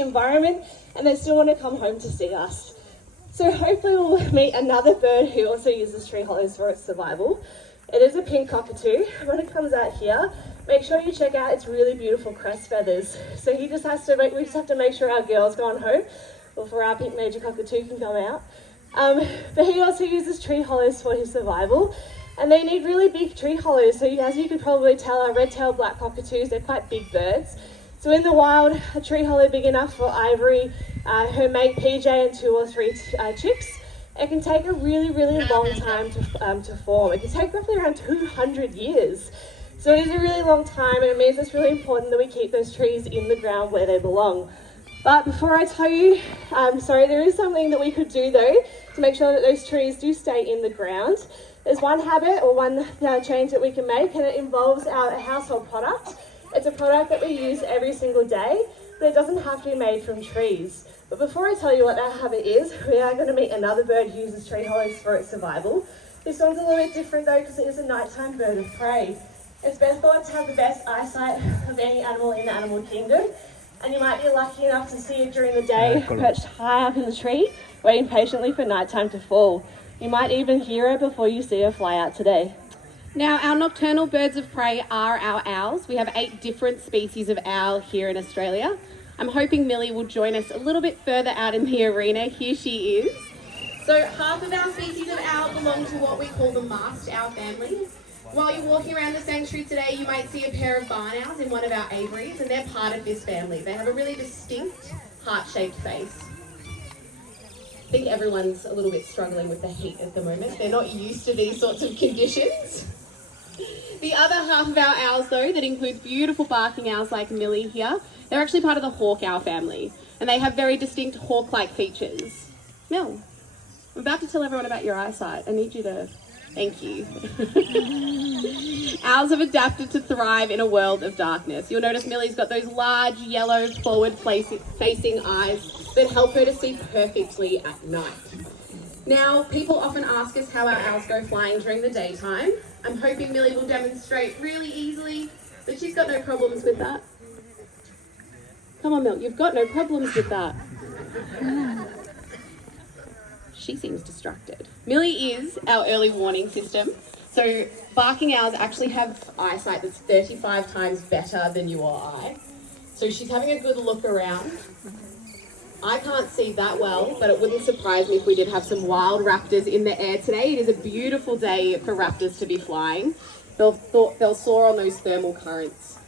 the environment, and they still want to come home to see us. So hopefully we'll meet another bird who also uses tree hollows for its survival. It is a pink cockatoo. When it comes out here, make sure you check out its really beautiful crest feathers. So we just have to make sure our girl's gone home before our pink major cockatoo can come out. But he also uses tree hollows for his survival, and they need really big tree hollows. So as you could probably tell, our red-tailed black cockatoos, they're quite big birds. So in the wild, a tree hollow big enough for Ivory, her mate PJ, and 2 or 3 chicks, it can take a really, really long time to form. It can take roughly around 200 years. So it is a really long time, and it means it's really important that we keep those trees in the ground where they belong. But before I tell you, there is something that we could do though to make sure that those trees do stay in the ground. There's one habit or one change that we can make, and it involves our household product. It's a product that we use every single day, but it doesn't have to be made from trees. But before I tell you what that habit is, we are going to meet another bird who uses tree hollows for its survival. This one's a little bit different though, because it is a nighttime bird of prey. It's best thought to have the best eyesight of any animal in the animal kingdom, and you might be lucky enough to see it during the day, perched high up in the tree, waiting patiently for nighttime to fall. You might even hear her before you see her fly out today. Now, our nocturnal birds of prey are our owls. We have 8 different species of owl here in Australia. I'm hoping Millie will join us a little bit further out in the arena. Here she is. So half of our species of owl belong to what we call the masked owl family. While you're walking around the sanctuary today, you might see a pair of barn owls in one of our aviaries, and they're part of this family. They have a really distinct heart-shaped face. I think everyone's a little bit struggling with the heat at the moment. They're not used to these sorts of conditions. The other half of our owls, though, that includes beautiful barking owls like Millie here, they're actually part of the hawk owl family, and they have very distinct hawk-like features. Mill, I'm about to tell everyone about your eyesight. I need you to... Thank you. Owls have adapted to thrive in a world of darkness. You'll notice Millie's got those large, yellow, forward-facing eyes that help her to see perfectly at night. Now, people often ask us how our owls go flying during the daytime. I'm hoping Millie will demonstrate really easily that she's got no problems with that. Come on, Mill, you've got no problems with that. She seems distracted. Millie is our early warning system. So barking owls actually have eyesight that's 35 times better than you or I. So she's having a good look around. I can't see that well, but it wouldn't surprise me if we did have some wild raptors in the air today. It is a beautiful day for raptors to be flying. They'll soar on those thermal currents.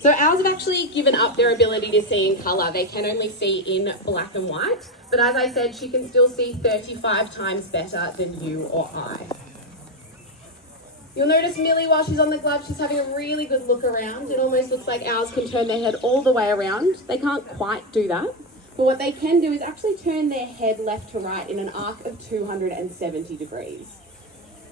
So owls have actually given up their ability to see in colour. They can only see in black and white. But as I said, she can still see 35 times better than you or I. You'll notice Millie, while she's on the glove, she's having a really good look around. It almost looks like owls can turn their head all the way around. They can't quite do that. But what they can do is actually turn their head left to right in an arc of 270 degrees.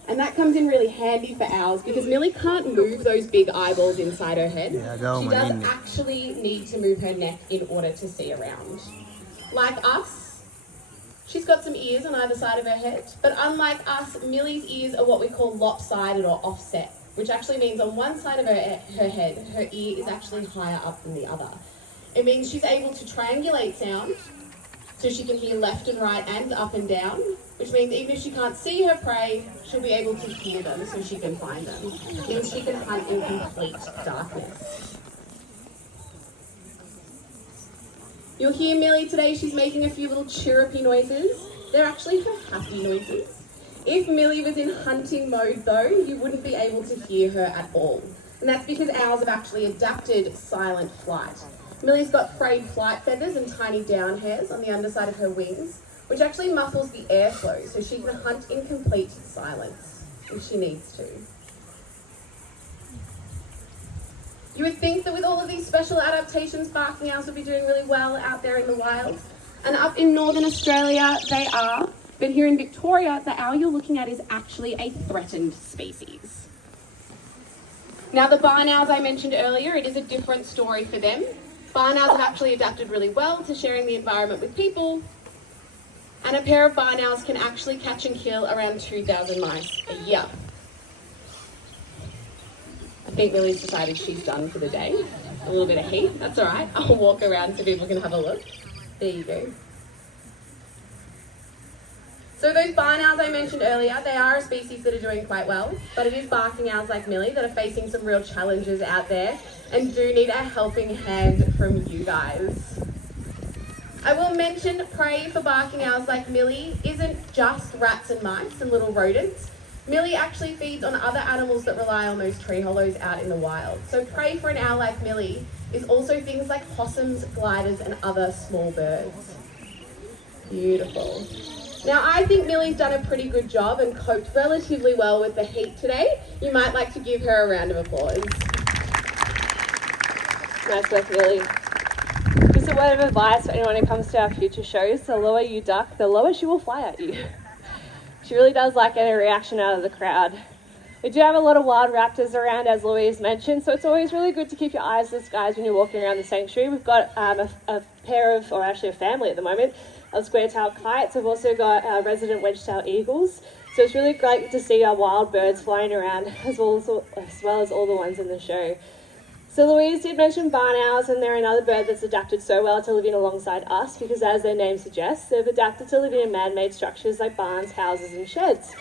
And that comes in really handy for owls because Millie can't move those big eyeballs inside her head. She does actually need to move her neck in order to see around. Like us, she's got some ears on either side of her head, but unlike us, Millie's ears are what we call lopsided or offset, which actually means on one side of her head, her ear is actually higher up than the other. It means she's able to triangulate sound, so she can hear left and right and up and down, which means even if she can't see her prey, she'll be able to hear them so she can find them. It means she can hunt in complete darkness. You'll hear Millie today, she's making a few little chirrupy noises. They're actually her happy noises. If Millie was in hunting mode though, you wouldn't be able to hear her at all. And that's because owls have actually adapted silent flight. Millie's got frayed flight feathers and tiny down hairs on the underside of her wings, which actually muffles the airflow, so she can hunt in complete silence if she needs to. You would think that with all of these special adaptations, barking owls would be doing really well out there in the wild. And up in northern Australia, they are. But here in Victoria, the owl you're looking at is actually a threatened species. Now, the barn owls I mentioned earlier, it is a different story for them. Barn owls have actually adapted really well to sharing the environment with people. And a pair of barn owls can actually catch and kill around 2,000 mice a year. I think Millie's decided she's done for the day. a little bit of heat. That's all right. I'll walk around so people can have a look. There you go. So those barn owls I mentioned earlier, they are a species that are doing quite well, but it is barking owls like Millie that are facing some real challenges out there and do need a helping hand from you guys. I will mention prey for barking owls like Millie isn't just rats and mice and little rodents. Millie actually feeds on other animals that rely on those tree hollows out in the wild. So prey for an owl like Millie is also things like possums, gliders and other small birds. Beautiful. Now I think Millie's done a pretty good job and coped relatively well with the heat today. You might like to give her a round of applause. Nice work, Millie. Just a word of advice for anyone who comes to our future shows: the lower you duck, the lower she will fly at you. She really does like getting a reaction out of the crowd. We do have a lot of wild raptors around, as Louise mentioned, so it's always really good to keep your eyes to the skies when you're walking around the sanctuary. We've got a pair of, or actually a family at the moment, of square-tailed kites. We've also got resident wedge-tailed eagles. So it's really great to see our wild birds flying around as well as all the ones in the show. So Louise did mention barn owls, and they're another bird that's adapted so well to living alongside us because, as their name suggests, they've adapted to living in man-made structures like barns, houses and sheds.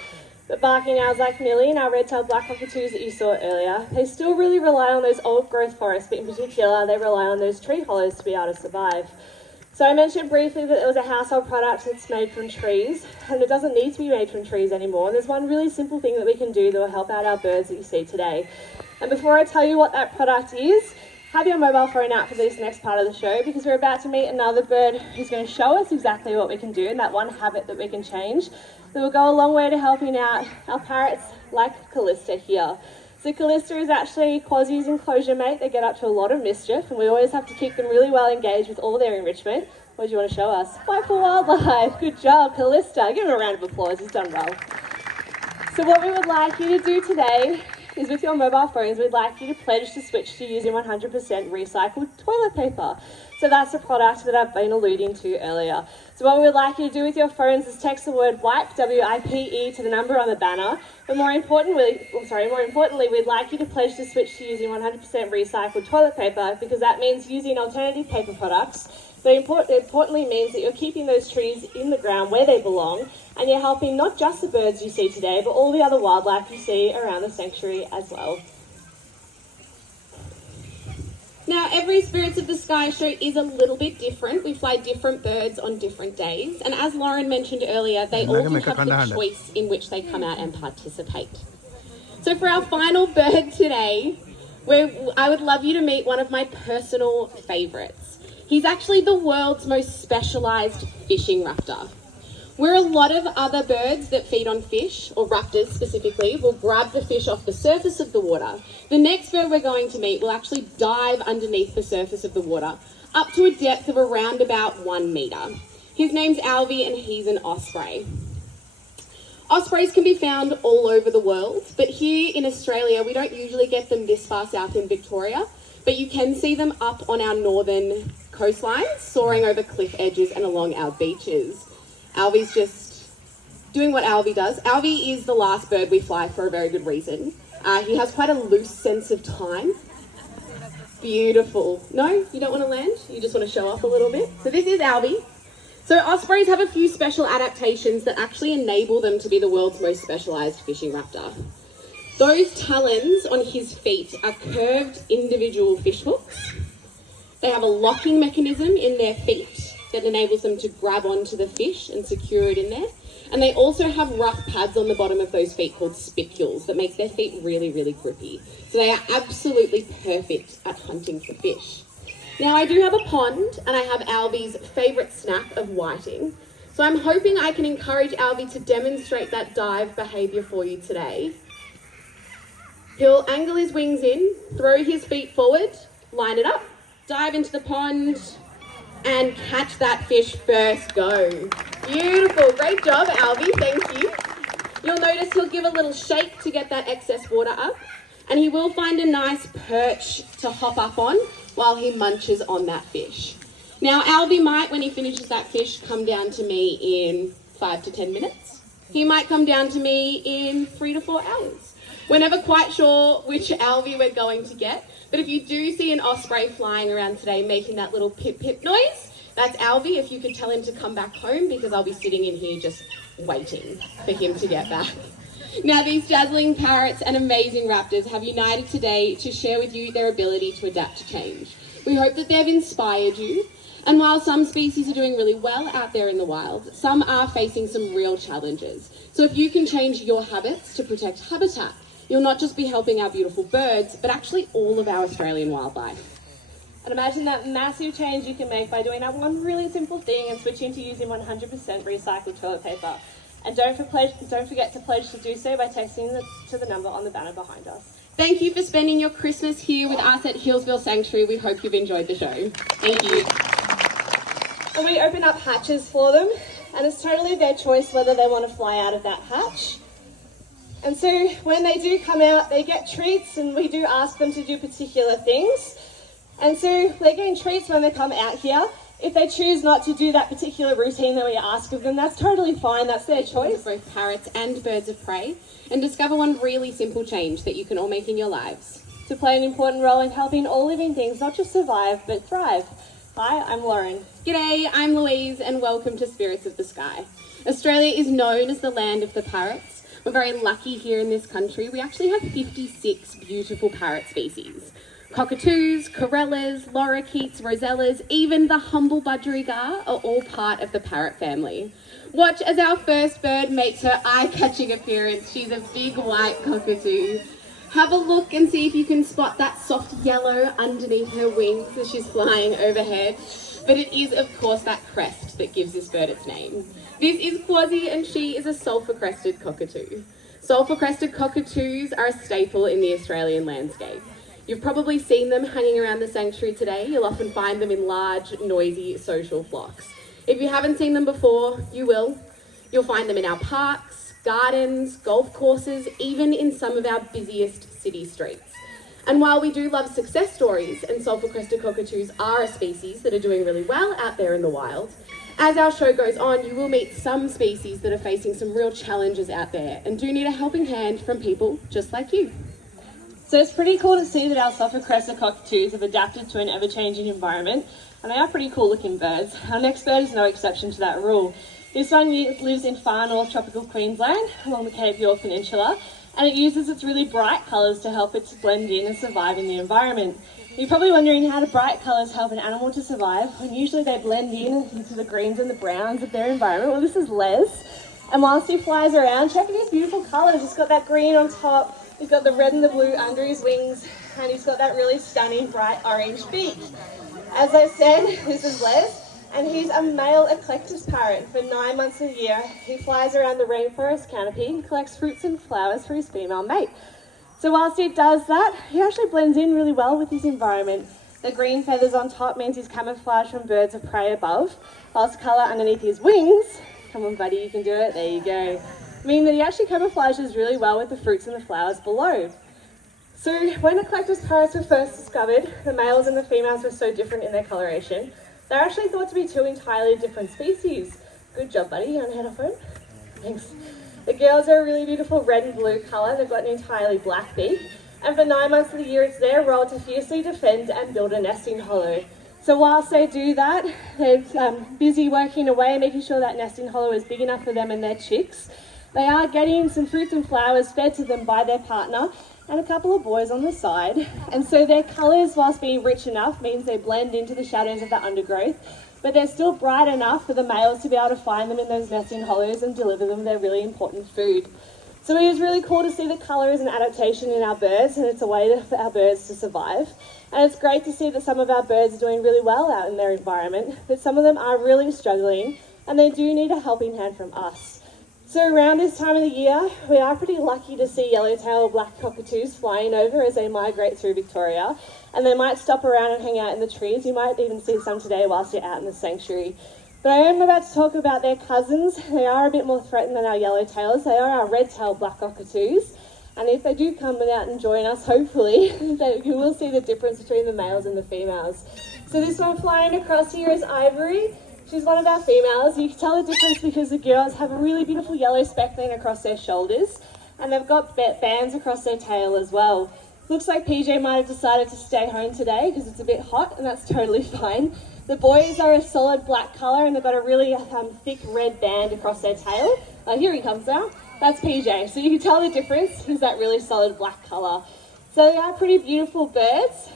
But barking owls like Millie and our red-tailed black cockatoos that you saw earlier, they still really rely on those old-growth forests, but in particular they rely on those tree hollows to be able to survive. So I mentioned briefly that it was a household product that's made from trees, and it doesn't need to be made from trees anymore. And there's one really simple thing that we can do that will help out our birds that you see today. And before I tell you what that product is, have your mobile phone out for this next part of the show, because we're about to meet another bird who's going to show us exactly what we can do and that one habit that we can change that will go a long way to helping out our parrots like Callista here. So Callista is actually Quasi's enclosure mate. They get up to a lot of mischief, and we always have to keep them really well engaged with all their enrichment. What do you want to show us? Fight for wildlife. Good job, Callista. Give him a round of applause. He's done well. So what we would like you to do today is, with your mobile phones, we'd like you to pledge to switch to using 100% recycled toilet paper. So that's the product that I've been alluding to earlier. So what we would like you to do with your phones is text the word WIPE, W-I-P-E, to the number on the banner. But more importantly, we'd like you to pledge to switch to using 100% recycled toilet paper, because that means using alternative paper products. But importantly means that you're keeping those trees in the ground where they belong, and you're helping not just the birds you see today, but all the other wildlife you see around the sanctuary as well. Now, every Spirits of the Sky show is a little bit different. We fly different birds on different days. And as Lauren mentioned earlier, they all do have the choice in which they come out and participate. So for our final bird today, I would love you to meet one of my personal favourites. He's actually the world's most specialised fishing raptor. Where a lot of other birds that feed on fish, or raptors specifically, will grab the fish off the surface of the water, the next bird we're going to meet will actually dive underneath the surface of the water, up to a depth of around about 1 metre. His name's Alvy, and he's an osprey. Ospreys can be found all over the world, but here in Australia, we don't usually get them this far south in Victoria, but you can see them up on our northern coastlines, soaring over cliff edges and along our beaches. Alvy's just doing what Alvy does. Alvy is the last bird we fly for a very good reason. He has quite a loose sense of time. Beautiful. No, you don't want to land? You just want to show off a little bit? So this is Alvy. So ospreys have a few special adaptations that actually enable them to be the world's most specialised fishing raptor. Those talons on his feet are curved individual fish hooks. They have a locking mechanism in their feet that enables them to grab onto the fish and secure it in there. And they also have rough pads on the bottom of those feet called spicules that make their feet really, really grippy. So they are absolutely perfect at hunting for fish. Now I do have a pond, and I have Alvy's favourite snack of whiting. So I'm hoping I can encourage Alvy to demonstrate that dive behaviour for you today. He'll angle his wings in, throw his feet forward, line it up, dive into the pond, and catch that fish first go. Beautiful. Great job, Alvy. Thank you. You'll notice he'll give a little shake to get that excess water up, and he will find a nice perch to hop up on while he munches on that fish. Now, Alvy might, when he finishes that fish, come down to me in 5 to 10 minutes. He might come down to me in 3 to 4 hours. We're never quite sure which Alvy we're going to get, But if you do see an osprey flying around today making that little pip pip noise, that's Albie. If you could tell him to come back home, because I'll be sitting in here just waiting for him to get back. Now, these dazzling parrots and amazing raptors have united today to share with you their ability to adapt to change. We hope that they've inspired you. And while some species are doing really well out there in the wild, some are facing some real challenges. So if you can change your habits to protect habitat, you'll not just be helping our beautiful birds, but actually all of our Australian wildlife. And imagine that massive change you can make by doing that one really simple thing and switching to using 100% recycled toilet paper. And don't forget to pledge to do so by texting to the number on the banner behind us. Thank you for spending your Christmas here with us at Healesville Sanctuary. We hope you've enjoyed the show. Thank you. And we open up hatches for them, and it's totally their choice whether they want to fly out of that hatch. And so when they do come out, they get treats, and we do ask them to do particular things. And so they're getting treats when they come out here. If they choose not to do that particular routine that we ask of them, that's totally fine, that's their choice. Both parrots and birds of prey, and discover one really simple change that you can all make in your lives. To play an important role in helping all living things not just survive, but thrive. Hi, I'm Lauren. G'day, I'm Louise, and welcome to Spirits of the Sky. Australia is known as the land of the parrots. We're very lucky here in this country. We actually have 56 beautiful parrot species. Cockatoos, corellas, lorikeets, rosellas, even the humble budgerigar are all part of the parrot family. Watch as our first bird makes her eye-catching appearance. She's a big white cockatoo. Have a look and see if you can spot that soft yellow underneath her wings as she's flying overhead. But it is, of course, that crest that gives this bird its name. This is Quasi, and she is a sulphur-crested cockatoo. Sulphur-crested cockatoos are a staple in the Australian landscape. You've probably seen them hanging around the sanctuary today. You'll often find them in large, noisy, social flocks. If you haven't seen them before, you will. You'll find them in our parks, gardens, golf courses, even in some of our busiest city streets. And while we do love success stories, and sulphur-crested cockatoos are a species that are doing really well out there in the wild, as our show goes on, you will meet some species that are facing some real challenges out there and do need a helping hand from people just like you. So it's pretty cool to see that our sulphur-crested cockatoos have adapted to an ever-changing environment, and they are pretty cool looking birds. Our next bird is no exception to that rule. This one lives in far north tropical Queensland, along the Cape York Peninsula, and it uses its really bright colours to help it to blend in and survive in the environment. You're probably wondering, how do bright colours help an animal to survive when usually they blend in into the greens and the browns of their environment? Well, this is Les, and whilst he flies around, check out his beautiful colours. He's got that green on top, he's got the red and the blue under his wings, and he's got that really stunning bright orange beak. As I said, this is Les, and he's a male eclectus parrot. For 9 months a year, he flies around the rainforest canopy and collects fruits and flowers for his female mate. So whilst he does that, he actually blends in really well with his environment. The green feathers on top means he's camouflaged from birds of prey above, whilst colour underneath his wings, come on buddy, you can do it, there you go, mean that he actually camouflages really well with the fruits and the flowers below. So when eclectus parrots were first discovered, the males and the females were so different in their coloration, they're actually thought to be two entirely different species. Good job buddy, you want to head off home? Thanks. The girls are a really beautiful red and blue colour. They've got an entirely black beak. And for 9 months of the year, it's their role to fiercely defend and build a nesting hollow. So whilst they do that, they're busy working away, making sure that nesting hollow is big enough for them and their chicks. They are getting some fruits and flowers fed to them by their partner and a couple of boys on the side. And so their colours, whilst being rich enough, means they blend into the shadows of the undergrowth, but they're still bright enough for the males to be able to find them in those nesting hollows and deliver them their really important food. So it is really cool to see the colour as an adaptation in our birds, and it's a way for our birds to survive. And it's great to see that some of our birds are doing really well out in their environment, but some of them are really struggling, and they do need a helping hand from us. So around this time of the year, we are pretty lucky to see yellowtail black cockatoos flying over as they migrate through Victoria, and they might stop around and hang out in the trees. You might even see some today whilst you're out in the sanctuary. But I am about to talk about their cousins. They are a bit more threatened than our yellowtails. They are our red-tailed black cockatoos, and if they do come out and join us, hopefully, you will see the difference between the males and the females. So this one flying across here is Ivory. She's one of our females. You can tell the difference because the girls have a really beautiful yellow speckling across their shoulders, and they've got bands across their tail as well. Looks like PJ might have decided to stay home today because it's a bit hot, and that's totally fine. The boys are a solid black colour and they've got a really thick red band across their tail. Here he comes now. That's PJ. So you can tell the difference. He's that really solid black colour. So they are pretty beautiful birds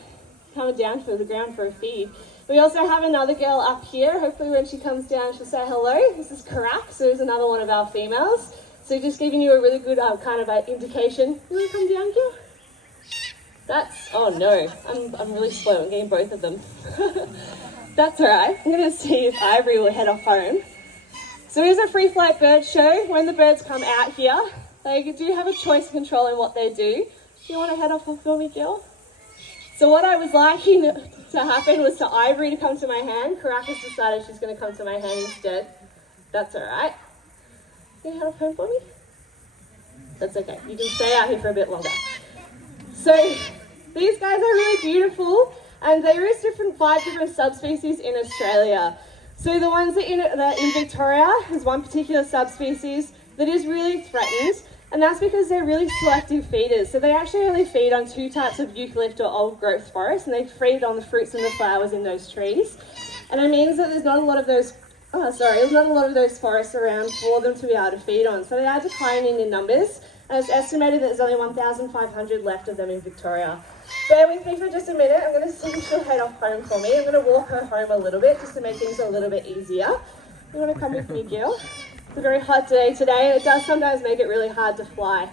coming down to the ground for a feed. We also have another girl up here. Hopefully when she comes down she'll say hello. This is Karak, so he's another one of our females. So just giving you a really good kind of an indication. You want to come down, girl? That's, oh no, I'm really slow. I'm getting both of them. That's all right. I'm going to see if Ivory will head off home. So here's a free flight bird show. When the birds come out here, they do have a choice of control in what they do. You want to head off for me, girl? So what I was liking to happen was for Ivory to come to my hand. Caracas decided she's going to come to my hand instead. That's all right. Can you head off home for me? That's okay. You can stay out here for a bit longer. So these guys are really beautiful, and there is 5 different subspecies in Australia. So the ones that in Victoria is one particular subspecies that is really threatened, and that's because they're really selective feeders. So they actually only feed on 2 types of eucalypt or old growth forest, and they feed on the fruits and the flowers in those trees. And it means that there's not a lot of those forests around for them to be able to feed on. So they are declining in numbers. And it's estimated that there's only 1,500 left of them in Victoria. Bear with me for just a minute. I'm going to see if she'll head off home for me. I'm going to walk her home a little bit just to make things a little bit easier. You want to come with me, Gil? It's a very hot day today, and it does sometimes make it really hard to fly.